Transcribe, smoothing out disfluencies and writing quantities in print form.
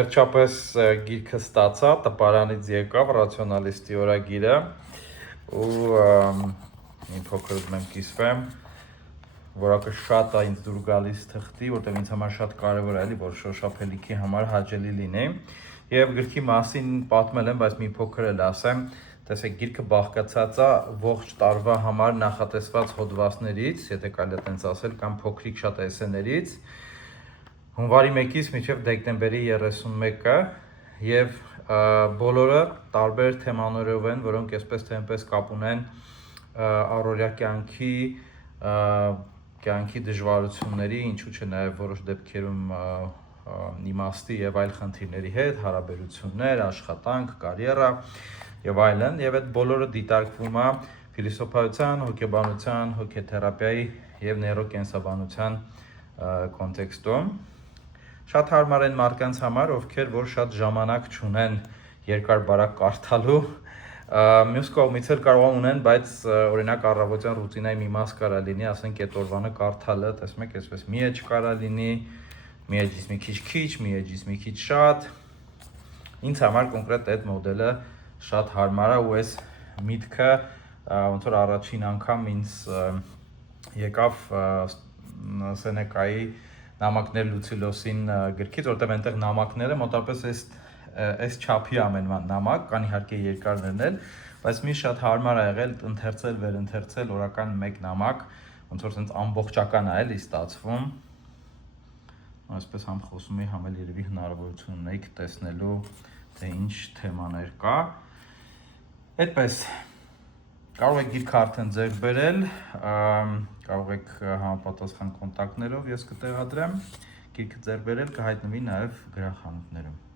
Վերջապես գիրքը ստացա, տպարանից եկավ ռացիոնալիստի օրագիրը ու մի փոքր ուզում եմ կիսվեմ, որակը շատ է ինձ դուր գալիս թղթի, որտեղ ինձ համար շատ կարևոր է, որ շոշափելիքի համար հաճելի լինի եւ գրքի մասին պատմել եմ, բայց մի փոքր էլ ասեմ, տեսեք գիրքը բաղկացած է ողջ տարվա համար նախատեսված հոդվածներից, եթե կարելի է տենց ասել, կամ փոքրիկ շատ էսսեներից հունվարի 1-ից մինչև դեկտեմբերի 31-ը եւ բոլորը տարբեր թեմաներով են, որոնք այսպես թե այնպես կապ ունեն առօրյա կյանքի դժվարությունների, ինչու՞ չէ նաեւ որոշ դեպքերում իմաստի եւ այլ խնդիրների հետ, հարաբերություններ, աշխատանք, կարիերա եւ այլն, եւ այդ բոլորը դիտարկվում է փիլիսոփայության, հոգեբանության, հոգեթերապիայի եւ նեյրոկենսաբանության կոնտեքստում շատ հարմար են մարդկանց համար, ովքեր որ շատ ժամանակ չունեն երկար-բարակ կարդալու, մյուս կողմից էլ կարող ունեն, բայց օրինակ առավոտյան ռուտինայի մի մաս կարա լինի, ասենք այդ օրվանը կարդալը, տեսնում եք, այսպես մի էջ կարա լինի, մի էջից մի քիչ, մի էջից մի քիչ շատ։ Ինձ համար կոնկրետ այդ մոդելը շատ հարմար է ու այս միտքը ոնց որ առաջին անգամ ինձ եկավ Սենեկայի նամակներ Լուցիլոսին գրքից, որտեղ այնտեղ նամակները մոտավորապես այս չափի ամեն նամակ, կան իհարկե երկարներն էլ, բայց մի շատ հարմար ա եղել ընթերցել, վերընթերցել օրական մեկ նամակ, ոնց որ sense ամբողջական ա էլի ստացվում։ Այսպես համ խոսում էի, համ էլ երևի հնարավորություն ունեիք տեսնելու, թե ինչ թեմաներ կա։ Այդպես կարող եք գիրքը արդեն ձեռք բերել, կարող եք համապատասխան կոնտակտներով ես կտեղադրեմ, գիրքը ձեռք բերել կհայտնվի նաև գրախանութներում։